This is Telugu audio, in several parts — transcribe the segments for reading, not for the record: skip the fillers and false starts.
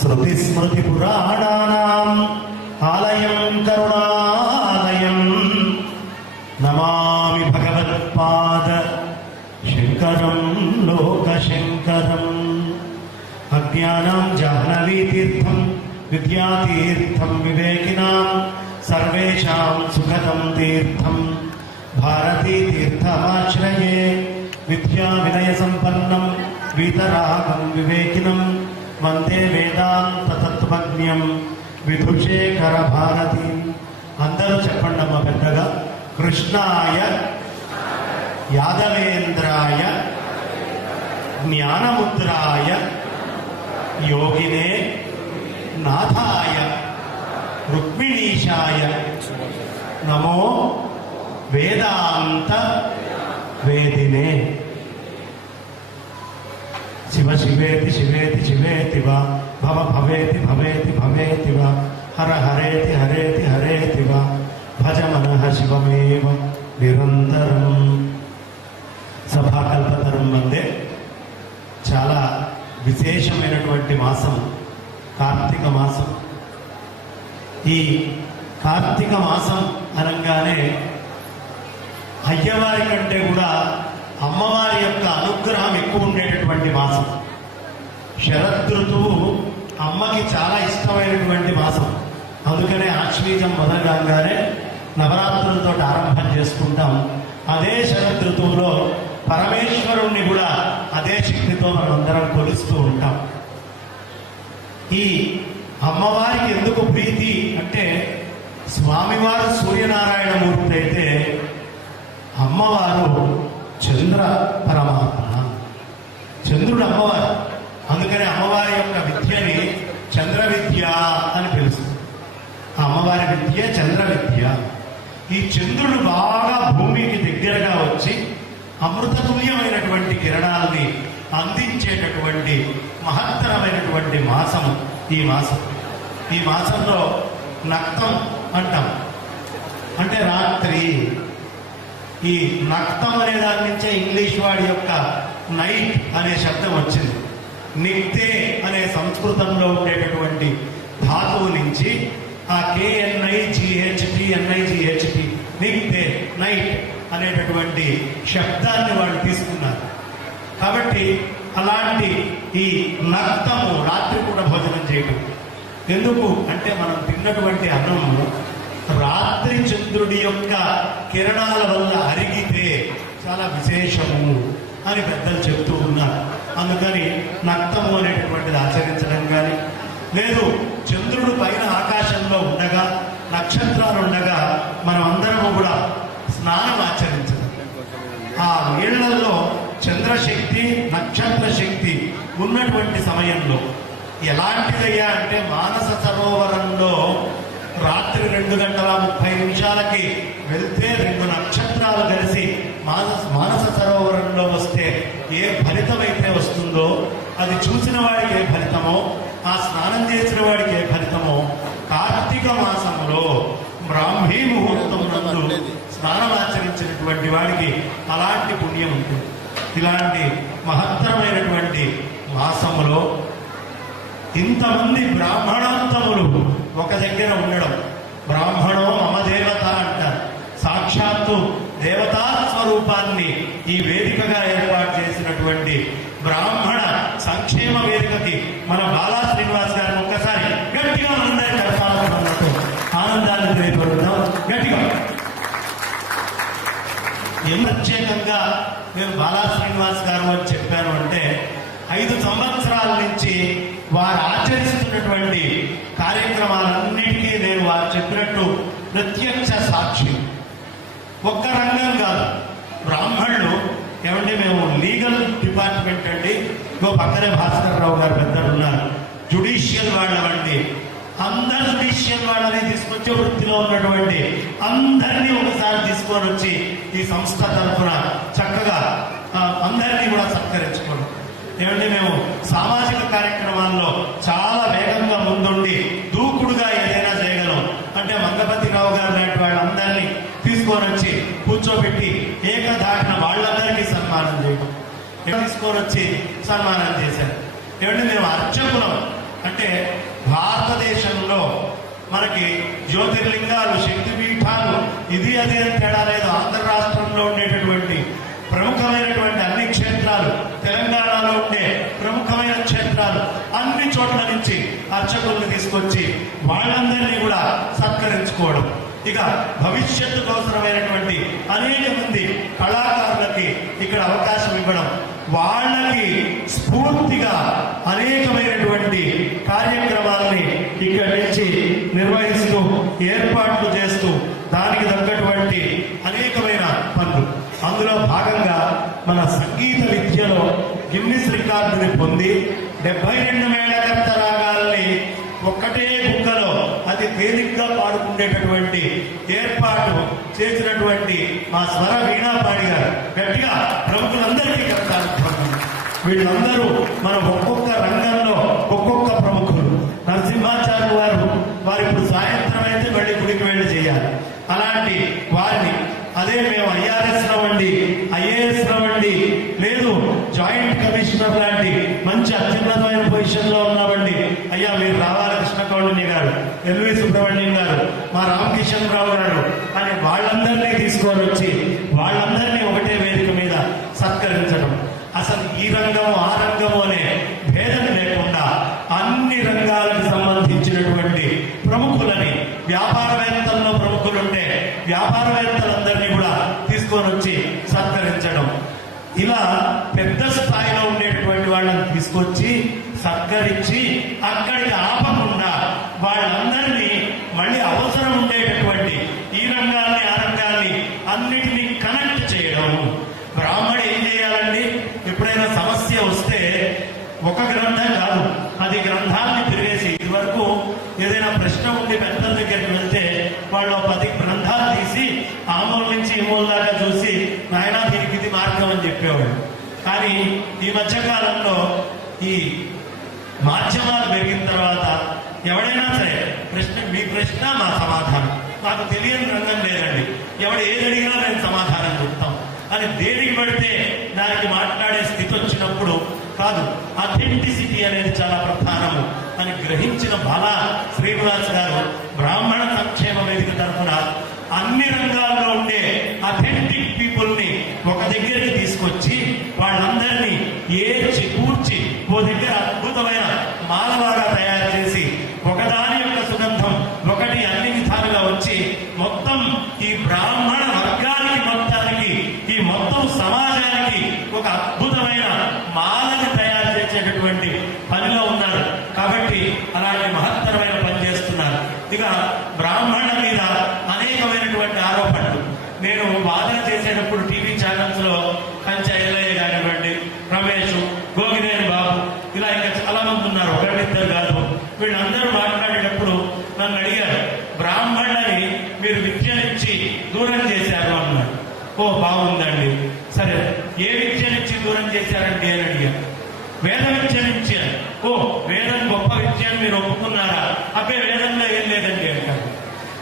श्रुतिस्मृतिपुराणानाम् आलयं करुणालयं नमामि भगवत्पाद शंकरं लोकशंकरम्। अज्ञानां जाह्नवीतीर्थं विद्यातीर्थं विवेकिनां सर्वेषां सुखदं तीर्थं भारतीतीर्थमाश्रये। विद्या विनय संपन्नं वीतरागं विवेकिनं वंदे वेदांत तत्त्वज्ञं विधुशेखर भारती। अंदरू చెప్పండమ్మ పెద్దగా కృష్ణాయ యాదవేంద్రాయ జ్ఞానముద్రాయ యోగినే నాథాయ రుక్మిణీశాయ నమో వేదాంత వేదినే। शिव शिवेति शिवेति शिवेति वा भव भवेति भवेति भवेति वा हर हरेति हरेति हरेति वा भज मनः शिवमेव निरंतरं। సభాకల్పతరం వందే చాలా విశేషమైనటువంటి మాసం కార్తీక మాసం। ఈ కార్తీక మాసం అనగానే అయ్యవారి కంటే కూడా అమ్మవారి యొక్క అనుగ్రహం ఎక్కువ ఉండేటటువంటి మాసం। శరదృతువు అమ్మకి చాలా ఇష్టమైనటువంటి మాసం, అందుకనే ఆశ్వీజం మొదలగానే నవరాత్రులతో ఆరంభం చేసుకుంటాం। అదే శరదృతువులో పరమేశ్వరుణ్ణి కూడా అదే శక్తితో మనం అందరం కొలుస్తూ ఉంటాం। ఈ అమ్మవారికి ఎందుకు ప్రీతి అంటే స్వామివారు సూర్యనారాయణ మూర్తి అయితే అమ్మవారు చంద్ర పరమాత్మ, చంద్రుడు అమ్మవారు। అందుకని అమ్మవారి యొక్క విద్యని చంద్ర విద్య అని పిలుస్తుంది। ఆ అమ్మవారి విద్య చంద్ర విద్య। ఈ చంద్రుడు బాగా భూమికి దగ్గరగా వచ్చి అమృతతుల్యమైనటువంటి కిరణాలని అందించేటటువంటి మహత్తరమైనటువంటి మాసం ఈ మాసం। ఈ మాసంలో నక్తం అంటాం, అంటే రాత్రి। ఈ నక్తం అనే దాని నుంచే ఇంగ్లీష్ వాడి యొక్క నైట్ అనే శబ్దం వచ్చింది। నిక్తే అనే సంస్కృతంలో ఉండేటటువంటి ధాతువు నుంచి ఆ KNIGHT నిక్తే నైట్ అనేటటువంటి శబ్దాన్ని వాళ్ళు తీసుకున్నారు। కాబట్టి అలాంటి ఈ నక్తము రాత్రి కూడా భోజనం చేయటం ఎందుకు అంటే మనం తిన్నటువంటి అన్నము రాత్రి చంద్రుడి యొక్క కిరణాల వల్ల అరిగితే చాలా విశేషము అని పెద్దలు చెప్తూ ఉన్నారు। అందుకని నక్తము అనేటటువంటిది ఆచరించడం కానీ, లేదు చంద్రుడు పైన ఆకాశంలో ఉండగా నక్షత్రాలు ఉండగా మనం అందరము కూడా స్నానం ఆచరించడం। ఆ నీళ్లలో చంద్రశక్తి నక్షత్ర శక్తి ఉన్నటువంటి సమయంలో ఎలాంటిదయ్యా అంటే మానస సరోవరంలో రాత్రి 2:30 వెళ్తే 2 నక్షత్రాలు కలిసి మానస సరోవరంలో వస్తే ఏ ఫలితమైతే వస్తుందో, అది చూసిన వాడికి ఏ ఫలితమో, ఆ స్నానం చేసిన వాడికి ఏ ఫలితమో, కార్తీక మాసంలో బ్రాహ్మీ ముహూర్తం నందు స్నానం ఆచరించినటువంటి వాడికి అలాంటి పుణ్యం ఉంటుంది। ఇలాంటి మహత్తరమైనటువంటి మాసములో ఇంతమంది బ్రాహ్మణోత్తములు ఒక దగ్గర ఉండడం, బ్రాహ్మణో మమ దేవత అంటారు। సాక్షాత్తు దేవతా స్వరూపాన్ని ఈ వేదికగా ఏర్పాటు చేసినటువంటి బ్రాహ్మణ సంక్షేమ వేదికకి మన బాలా శ్రీనివాస్ గారిని ఒక్కసారి గట్టిగా అందరి కరపాలతో ఆనందాన్ని తెలియపడుతున్నాం గట్టిగా। ఏం ప్రత్యేకంగా నేను బాలా శ్రీనివాస్ గారు అని చెప్పాను అంటే 5 సంవత్సరాల నుంచి వారు ఆచరిస్తున్నటువంటి కార్యక్రమాలన్నిటికీ నేను వారు చెప్పినట్టు ప్రత్యక్ష సాక్షి। ఒక్క రంగం కాదు, బ్రాహ్మణులు ఏమంటే మేము లీగల్ డిపార్ట్మెంట్ అండి, ఇంకో పక్కనే భాస్కర్ రావు గారు పెద్దలు ఉన్నారు, జుడిషియల్ వాళ్ళవండి, అందరు జుడిషియల్ వాళ్ళని తీసుకొచ్చే వృత్తిలో ఉన్నటువంటి అందరినీ ఒకసారి తీసుకొని వచ్చి ఈ సంస్థ తరఫున చక్కగా అందరినీ కూడా సత్కరించుకోండి। ఏమంటే మేము సామాజిక కార్యక్రమాల్లో చాలా వేగంగా ముందుండి దూకుడుగా ఏదైనా చేయగలం అంటే మంగపతి రావు గారు లాంటి వాళ్ళందరినీ తీసుకొని వచ్చి కూర్చోబెట్టి ఏకధాటిన వాళ్ళందరికీ సన్మానం చేయడం, తీసుకొని వచ్చి సన్మానం చేశారు। ఏమంటే మేము అర్చకులం అంటే భారతదేశంలో మనకి జ్యోతిర్లింగాలు, శక్తిపీఠాలు, ఇది అది అని తేడా లేదు. ఆంధ్ర రాష్ట్రంలో ఉండేటటువంటి ప్రముఖమైనటువంటి అన్ని క్షేత్రాలు, తెలంగాణలో ఉండే ప్రముఖమైన క్షేత్రాలు, అన్ని చోట్ల నుంచి అర్చకుల్ని తీసుకొచ్చి వాళ్ళందరినీ కూడా సత్కరించుకోవడం. ఇక భవిష్యత్తు అవసరమైనటువంటి అనేక మంది కళాకారులకి ఇక్కడ అవకాశం ఇవ్వడం, వాళ్ళకి స్ఫూర్తిగా అనేకమైనటువంటి కార్యక్రమాలని ఇక్కడి నుంచి నిర్వహిస్తూ, ఏర్పాట్లు చేస్తూ, దానికి తగ్గటువంటి అనేకమైన పనులు. అందులో భాగంగా మన సంగీత విద్యలో గిన్నిస్ రికార్డుని పొంది 72 మేళకర్త రాగాల్ని ఒక్కటే బుక్కలో అతి తేలిగ్గా పాడుకునేటటువంటి ఏర్పాటు చేసినటువంటి మా స్వర వీణాపాణి గారు గట్టిగా ప్రముఖులందరికీ కడతారు. వీళ్ళందరూ మన ఒక్కొక్క రంగంలో ఒక్కొక్క ప్రముఖులు. నరసింహాచార్య వారు ఇప్పుడు సాయంత్రం అయితే మళ్ళీ గుడికి వెళ్ళి చేయాలి. అలాంటి వారిని అదే మేము ఐఆర్ఎస్ రవ్వండి, ఐఏఎస్ రవ్వండి, లేదు జాయింట్ కమిషనర్ లాంటి మంచి అత్యున్నతమైన పొజిషన్ లో ఉన్నామండి, అయ్యా మీరు రావాలి, కృష్ణ కౌండిన్య గారు, ఎల్వి సుబ్రహ్మణ్యం గారు, మా రామకిషన్ రావు గారు అని వాళ్ళందరినీ తీసుకొని వచ్చి వాళ్ళందరినీ ఒకటే వేదిక మీద సత్కరించడం. అసలు ఈ రంగము ఆ రంగము అనే భేదం లేకుండా అన్ని రంగాలకు సంబంధించినటువంటి ప్రముఖులని, వ్యాపారవేత్తల్లో ప్రముఖులుంటే వ్యాపారవేత్తలందరినీ కూడా తీసుకొని వచ్చి సత్కరించడం. ఇలా పెద్ద స్థాయిలో ఉండేటటువంటి వాళ్ళని తీసుకొచ్చి సత్కరించి అక్కడికి ఆపకుండా వాళ్ళందరినీ మళ్ళీ అవసరం ఉండేటటువంటి ఈ రంగాన్ని ఆ రంగాన్ని అన్నిటినీ కనెక్ట్ చేయడం. బ్రాహ్మడు ఏం చేయాలండి? ఎప్పుడైనా సమస్య వస్తే ఒక గ్రంథం కాదు, 10 గ్రంథాలని తిరిగేసి, ఇది వరకు ఏదైనా ప్రశ్న ఉండి పెద్దల దగ్గరికి వెళ్తే వాళ్ళు 10 గ్రంథాలు తీసి ఆ మూల నుంచి ఈ మూల దాకా చూసి నాయనా దీనికి ఇది మార్గం అని చెప్పేవాడు. కానీ ఈ మధ్యకాలంలో ఈ మాధ్యమాలు పెరిగిన తర్వాత ఎవడైనా సరే మీ ప్రశ్న మా సమాధానం, మాకు తెలియని రంగం లేదండి, ఎవడు ఏది అడిగినా మేము సమాధానం చెప్తాం అని దేనికి పడితే దానికి మాట్లాడే స్థితి వచ్చినప్పుడు కాదు, అథెంటిసిటీ అనేది చాలా ప్రధానము అని గ్రహించిన బాలా శ్రీనివాస్ గారు బ్రాహ్మణ సంక్షేమ వేదిక తరఫున అన్ని రంగాల్లో ఉండే అథెంటిక్ పీపుల్ ని ఒక దగ్గరికి తీసుకొచ్చి వాళ్ళందరినీ ఏర్చి కూర్చి ఓ దగ్గర అద్భుతమైన మాలవాగా తయారు చేసి ఒకదాని యొక్క సుగంధం ఒకటి అన్ని విధాలుగా వచ్చి మొత్తం ఈ బ్రాహ్మణ వర్గానికి మొత్తానికి ఈ మొత్తం సమాజానికి ఒక అద్భుతమైన మాలని తయారు చేసేటటువంటి పనిలో ఉన్నారు. కాబట్టి అలాంటి మహత్తరమైన పని చేస్తున్నారు. ఇక బ్రాహ్మణుల మీద అనేకమైనటువంటి ఆరోపణలు నేను వాదన చేసేటప్పుడు టీవీ ఛానల్స్ లో కంచె ఎల్లయ్య కానివ్వండి, రమేష్, గోగినేని బాబు, ఇలా ఇంకా చాలా మంది ఉన్నారు, ఒకరిద్దరు కాదు. వీళ్ళందరూ మాట్లాడేటప్పుడు నన్ను అడిగారు, బ్రాహ్మణులని మీరు విద్యనిచ్చి దూరం చేశారు అన్నాడు. ఓ బాగుందండి, సరే ఏ విద్యనిచ్చి దూరం చేశారండి అని అడిగారు. వేద విద్య నుంచి. ఓ వేదం గొప్ప విద్య అని మీరు ఒప్పుకున్నారా? అబ్బే వేదంలో ఏం లేదండి అంటారు.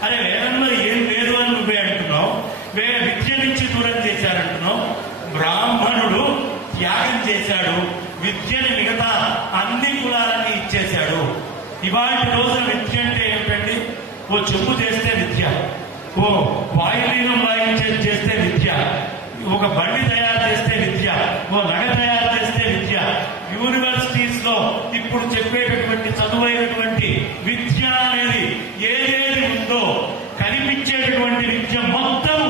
అరే వేదంలో ఏం లేదు అని నువ్వే అంటున్నావు, విద్య నుంచి దూరం చేశారంటున్నావు. బ్రాహ్మణుడు త్యాగం చేశాడు, విద్యని మిగతా అన్ని కులాలని ఇచ్చేశాడు. ఇవాటి రోజున విద్య అంటే ఏమిటండి? ఓ చెప్పు చేస్తే విద్య, ఓ వాయులీనం చేస్తే విద్య, ఒక బండి తయారు చేస్తే విద్య, ఓ నగ తయారు చేస్తే విద్య. యూనివర్సిటీస్ లో ఇప్పుడు చెప్పేటటువంటి చదువైనటువంటి విద్య అనేది ఏదేది ఉందో కనిపించేటటువంటి విద్య మొత్తం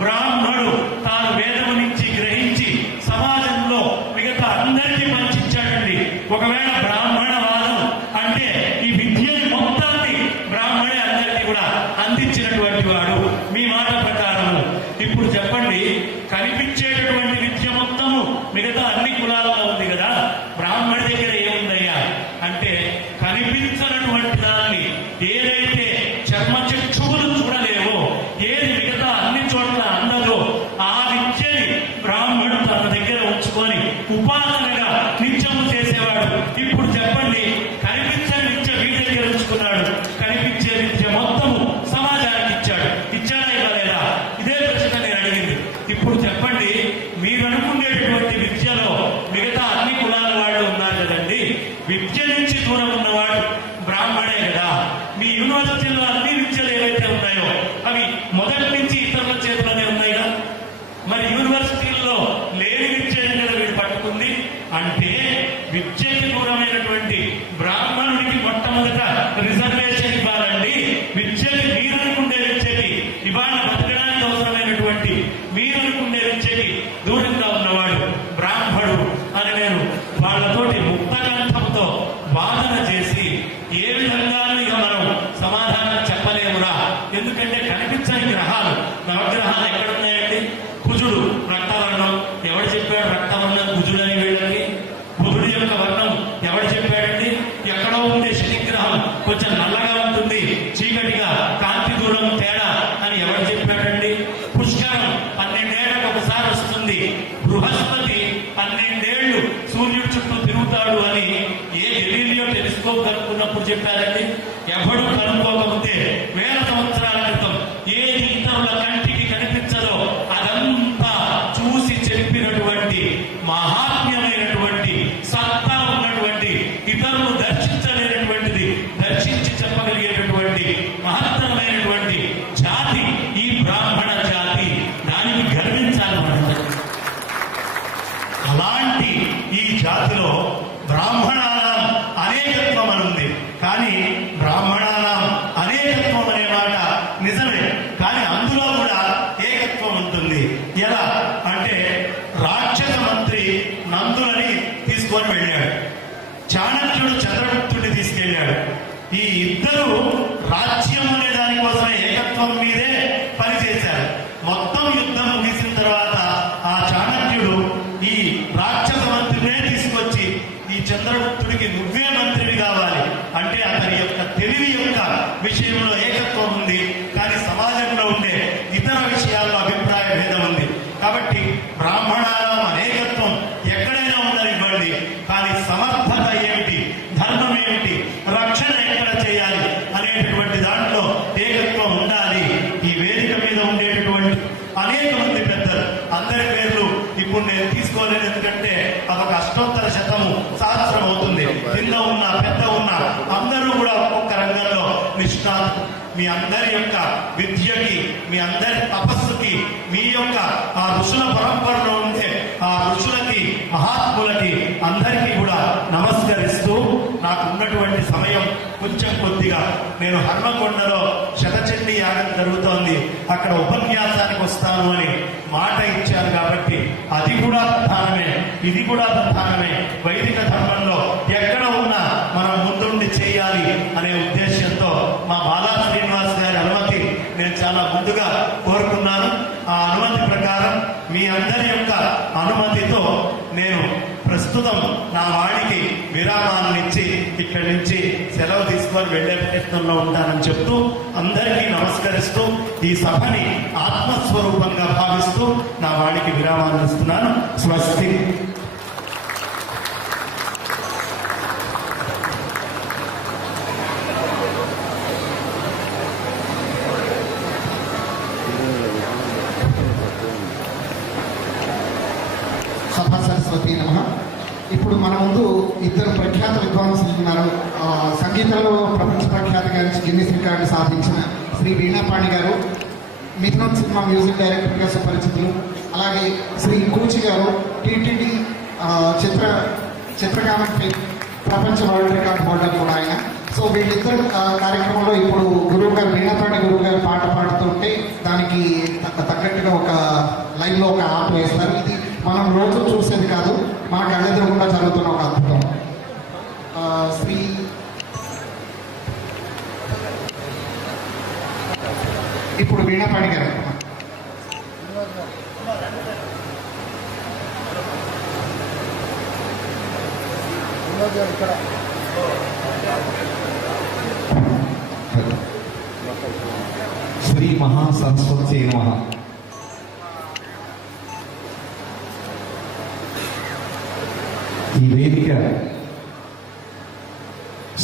బ్రాహ్మణుడు తాను వేదము నుంచి గ్రహించి సమాజంలో మిగతా అందరికీ పంచిచ్చాడండి. ఒకవేళ బ్రాహ్మణవాదం అంటే ఈ విద్యని మొత్తాన్ని బ్రాహ్మణే అందరికీ కూడా అందించినటువంటి వాడు. మీ మాట ప్రకారము ఇప్పుడు చెప్పండి, కనిపించేటటువంటి విద్య మొత్తము మిగతా అన్ని కులాల్లో ఉంది కదా, బ్రాహ్మణ దగ్గర ఏముందయ్యా అంటే కనిపించినటువంటి దాన్ని ఏదైతే చర్మచక్షువులు చూడలేవో, ఏది మిగతా అన్ని చోట్ల అందదో ఆ విద్యని బ్రాహ్మణుడు తన దగ్గర ఉంచుకొని ఉపాసనగా నిత్యము చేసేవాడు. ఇప్పుడు చెప్పండి, కనిపించని విద్య వీడి దగ్గర ఉంచుకున్నాడు, కనిపించే విద్య మొత్తము సమాజానికి ఇచ్చాడు. ఇచ్చాడా ఇవ్వలేదా? ఇదే ప్రశ్న నేను అడిగింది. ఇప్పుడు చెప్పండి, మీరు అనుకునేటటువంటి విద్యలో మిగతా అన్ని కులాల వాళ్ళు ఉన్నారు కదండి, విద్య నుంచి దూరం ఉన్నవాడు అంటే విద్యకి దూరమైనటువంటి బ్రాహ్మణుడికి మొట్టమొదట రిజర్వేషన్ ఇవ్వాలండి. విద్యకి మీరనుకుండే విద్యకి, ఇవాళ బతకడానికి అవసరమైనటువంటి మీరనుకుండే విద్యకి దూరంగా ఉన్నవాడు బ్రాహ్మణుడు అని నేను వాళ్ళతోటి ముక్తకంఠంతో వాదన చేసి ఏ విధంగానూ ఇక మనం సమాధానం చెప్పలేమురా. ఎందుకంటే కనిపించని గ్రహాలు, నవగ్రహాలు ఎక్కడున్నాయండి? కుజుడు రక్తవర్ణం, ఎవడు చెప్పాడు రక్తవర్ణం కుజుడని? వీళ్ళకి బుధుడి యొక్క వర్ణం ఎవడు చెప్పాడండి? ఎక్కడో ఉండే శనిగ్రహం కొంచెం నల్లగా ఉంటుంది, చీకటిగా, కాంతి దూరం తేడా అని ఎవడు చెప్పాడండి? పుష్కరం 12 ఏళ్లకు ఒకసారి వస్తుంది, బృహస్పతి 12 ఏళ్లు సూర్యుడి చుట్టూ తిరుగుతాడు అని ఏ గెలీలియో టెలిస్కోప్ కనుక్కున్నప్పుడు చెప్పారండి. ఎవడు కనుక్కోకపోతే వేల సంవత్సరాల క్రితం ఏది ఇతరుల కంటికి కనిపించదో అదంతా చూసి చెప్పినటువంటి మహాత్మ్యమైనటువంటి సత్తా ఉన్నటువంటి, ఇతరులు దర్శించలేనటువంటిది దర్శించి చెప్పగలిగేటటువంటి మహత్తరమైనటువంటి జాతి ఈ బ్రాహ్మణ జాతి. దానికి గర్వించాలి మనం. అలాంటి ఈ జాతిలో బ్రాహ్మణానాం అనేకత్వం అని ఉంది. కానీ బ్రాహ్మణానాం అనేకత్వం అనే మాట నిజమే, కానీ అందులో కూడా ఏకత్వం ఉంటుంది. ఎలా అంటే రాక్షస మంత్రి నందులని తీసుకొని వెళ్ళాడు, చాణక్యుడు చంద్రగుప్తుడిని తీసుకెళ్ళాడు. ఈ ఇద్దరు రాజ్యం అనే దానికోసమే ఏకత్వం మీదే పనిచేశారు. మొత్తం యుద్ధం ముగిసిన తర్వాత ఆ చాణక్యుడు ఈ రాక్షస మంత్రినే తీసుకొచ్చి ఈ చంద్రగుప్తుడికి నువ్వే మంత్రిని కావాలి అంటే అతని యొక్క తెలివి యొక్క విషయంలో ఏకత్వం ఉంది, కానీ సమాజంలో ఉండే ఇతర విషయాల్లో అభిప్రాయ భేదం ఉంది. కాబట్టి బ్రాహ్మణాల అనేకత్వం ఎక్కడైనా ఉండనివ్వండి, కానీ సమర్థత ఏమిటి, ధర్మం ఏమిటి, రక్షణ ఎక్కడ చేయాలి అనేటటువంటి దాంట్లో ఏకత్వం ఉండాలి. ఈ వేదిక మీద ఉండేటటువంటి అనేక మంది పెద్దలు, అందరి పేర్లు ఇప్పుడు నేను తీసుకోలేను, ఎందుకంటే అదొక అష్టోత్తర శతము సహస్రం అవుతుంది. చిన్న ఉన్నా పెద్ద ఉన్నా అందరూ కూడా ఒక్కొక్క రంగంలో నిష్ణాతులు. మీ అందరి యొక్క విద్యకి, మీ అందరి తపస్సుకి, మీ యొక్క ఆ ఋషుల పరంపరలో ఉండే ఆ ఋషులకి, మహాత్ములకి అందరికీ కూడా నమస్కరిస్తూ నాకు ఉన్నటువంటి సమయం కొంచెం కొద్దిగా, నేను హన్మకొండలో శతచండీ యాగం జరుగుతోంది, అక్కడ ఉపన్యాసానికి వస్తాను అని మాట ఇచ్చారు. కాబట్టి అది కూడా ప్రధానమే, ఇది కూడా ప్రధానమే. వైదిక ధర్మంలో ఎక్కడ ఉన్నా మనం ముందుండి చేయాలి అనే ఉద్దేశంతో మా బాలా శ్రీనివాస్ గారి అనుమతి నేను చాలా ముందుగా కోరుకున్నాను. ఆ అనుమతి ప్రకారం మీ అందరి యొక్క అనుమతితో నేను ప్రస్తుతం నా వాడికి విరామాన్ని ఇచ్చి ఇక్కడి నుంచి సెలవు తీసుకొని వెళ్లే ప్రయత్నంలో ఉంటానని చెప్తూ అందరికీ నమస్కరిస్తూ ఈ సభని ఆత్మస్వరూపంగా భావిస్తూ నా వాడికి విరామాన్ని ఇస్తున్నాను. స్వస్తి. సరస్వతి నమః. ఇప్పుడు మన ముందు ఇద్దరు ప్రఖ్యాత విద్వాంసులు ఉన్నారు. సంగీతంలో ప్రపంచ ప్రఖ్యాతిగా గిన్నిస్ రికార్డు సాధించిన శ్రీ వీణాపాణి గారు, మిథునం సినిమా మ్యూజిక్ డైరెక్టర్గా సుపరిచితులు. అలాగే శ్రీ కూచి గారు, టీటీడీ చిత్రగానంపై ప్రపంచ వరల్డ్ రికార్డ్ హోల్డర్ కూడా ఆయన. సో వీళ్ళిద్దరు కార్యక్రమంలో ఇప్పుడు గురువు గారు, వీణాపాణి గురువు గారు పాట పాడుతుంటే దానికి తగ్గట్టుగా ఒక లైన్లో ఒక ఆట వేస్తారు. ఇది మనం రోజు చూసేది కాదు, మన కళ్ళెదురుగుండా జరుగుతున్న ఒక అద్భుతం. శ్రీ ఇప్పుడు వీణాపాణి గారు. శ్రీ మహాసరస్వతి నమః. ఈ వేదిక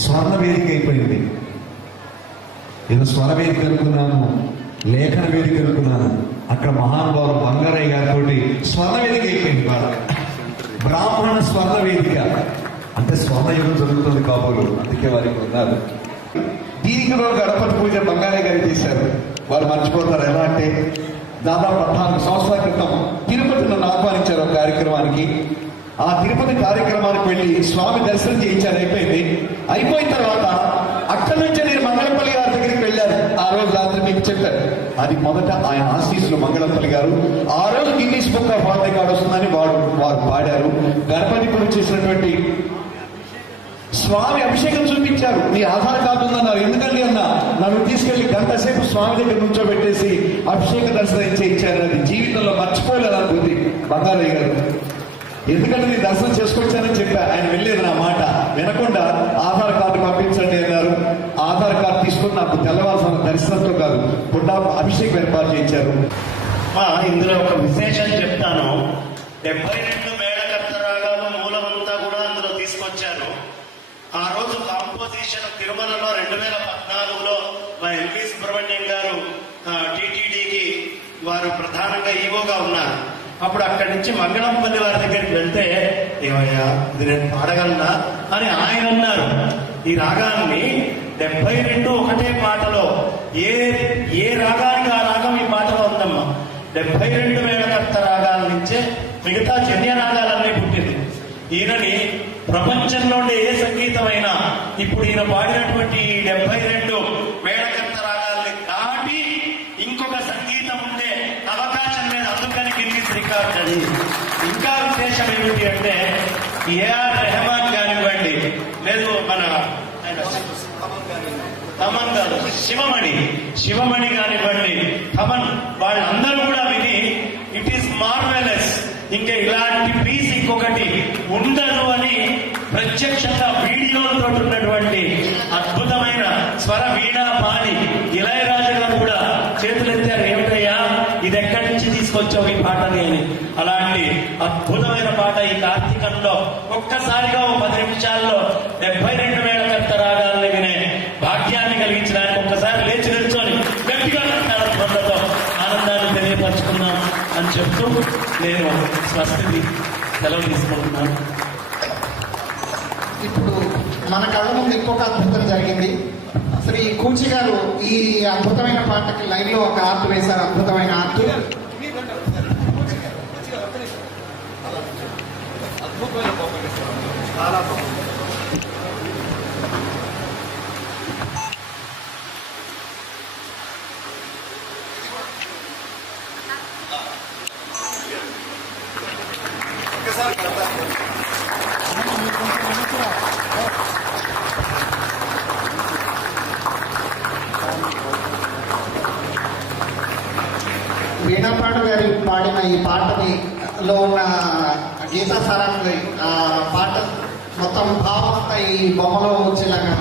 స్వర్ణ వేదిక అయిపోయింది. నేను స్వర వేదిక అనుకున్నాను, లేఖన వేదిక అనుకున్నాను. అక్కడ మహానుభావులు బంగారయ్య గారితో స్వర్ణ వేదిక అయిపోయింది. బ్రాహ్మణ స్వర్ణ వేదిక అంటే స్వర్ణయుగం జరుగుతుంది కాబోలు, అందుకే వారికి ఉన్నారు. దీనికి గణపతి పూజ బంగారయ్య గారు చేశారు. వారు మర్చిపోతారు. ఎలా అంటే దాదాపు 14 సంవత్సరాల క్రితం తిరుపతి నన్ను ఆహ్వానించారు ఒక కార్యక్రమానికి. ఆ తిరుపతి కార్యక్రమానికి వెళ్ళి స్వామి దర్శనం చేయించారు. అయిపోయిన తర్వాత అక్కడి నుంచే నేను మంగళంపల్లి గారి దగ్గరికి వెళ్ళాను. ఆ రోజు రాత్రి మీకు చెప్పారు. అది మొదట ఆయన ఆశీస్సులు మంగళంపల్లి గారు ఆ రోజు Guinness book of world record వస్తుందని వారు పాడారు. గణపతి గురించి చేసినటువంటి స్వామి అభిషేకం చూపించారు. నీ ఆధార్ కార్డు ఉందన్నారు. ఎందుకండి అన్నా, నన్ను తీసుకెళ్లి గంట సేపు స్వామి దగ్గర నుంచోబెట్టేసి అభిషేక దర్శనం చేయించారు. అది జీవితంలో మర్చిపోలేదు అనుకుంది బంగారయ్య గారు. ఎందుకంటే నేను దర్శనం చేసుకొచ్చానని చెప్పా. ఆయన వెళ్ళేది నా మాట వినకుండా ఆధార్ కార్డు పంపించండి అన్నారు. ఆధార్ కార్డు తీసుకుని నాకు తెల్లవారుసిన దర్శనంతో కాదు పుట్ట అభిషేకం ఏర్పాటు చేయించారు. ఇందులో ఒక విశేషం చెప్తాను. 72 మేళకర్త రాగాలు మూలమంతా కూడా అందులో తీసుకొచ్చాను. ఆ రోజు కాంపోజిషన్ తిరుమలలో 2014లో మా ఎల్వి సుబ్రహ్మణ్యం గారు టీటీడీకి వారు ప్రధానంగా ఈవోగా ఉన్నారు. అప్పుడు అక్కడి నుంచి మంగళంపల్లి వారి దగ్గరికి వెళ్తే, ఏమయ్యా ఇది నేను పాడగలనా అని ఆయన అన్నారు. ఈ రాగాన్ని 72 ఒకటే పాటలో ఏ రాగానికి ఆ రాగం ఈ పాటలో ఉందమ్మా. 72 మేళకర్త రాగాల నుంచే మిగతా జన్య రాగాలన్నీ పుట్టింది. ఈయనని ప్రపంచంలోనే ఏ సంగీతమైనా ఇప్పుడు ఈయన పాడినటువంటి 72 మేళకర్త రాగాల్ని దాటి ఇంకొక సంగీతం ఉండే అవకాశం లేదు. అందుకని గిన్నీస్ రికార్డ్ అది. ఇంకా విశేషం ఏమిటి అంటే ఏఆర్ రెహమాన్ కానివ్వండి, లేదు మన తమన్ గారు శివమణి కానివ్వండి, తమన్, వాళ్ళందరూ కూడా విని ఇట్ ఈస్ మార్వెలస్, ఇంకా ఇలాంటి పీస్ ఇంకొకటి ఉండదు అని ప్రత్యక్షంగా వీడియోలతో ఉన్నటువంటి అద్భుతమైన స్వర వీణా పాని ఇళయరాజు గారు కూడా చేతులెత్తారు. ఏమిటయ్యా ఇది ఎక్కడి నుంచి తీసుకొచ్చావు ఈ పాటని అని. అలాంటి అద్భుతమైన పాట ఈ కార్తీకంలో ఒక్కసారిగా 10 నిమిషాల్లో 72 మేళకర్త రాగాల్ని వినే భాగ్యాన్ని కలిగించడానికి ఒక్కసారి లేచి నిల్చొని గట్టిగా బంధతో ఆనందాన్ని తెలియపరుచుకున్నాం అని చెప్తూ నేను స్వస్తిని సెలవు తీసుకుంటున్నాను. ఇప్పుడు మన కళ్ళ ముందు ఇంకొక అద్భుతం జరిగింది. శ్రీ కూచి గారు ఈ అద్భుతమైన పాటకి లైవ్ లో ఒక ఆర్ట్ వేశారు. అద్భుతమైన ఆర్ట్. వీణాపాడు గారి పాడిన ఈ పాటని లో ఉన్న గీతా సారాంగ్ పాట మొత్తం భావం అంతా ఈ బొమ్మలో వచ్చేలాగా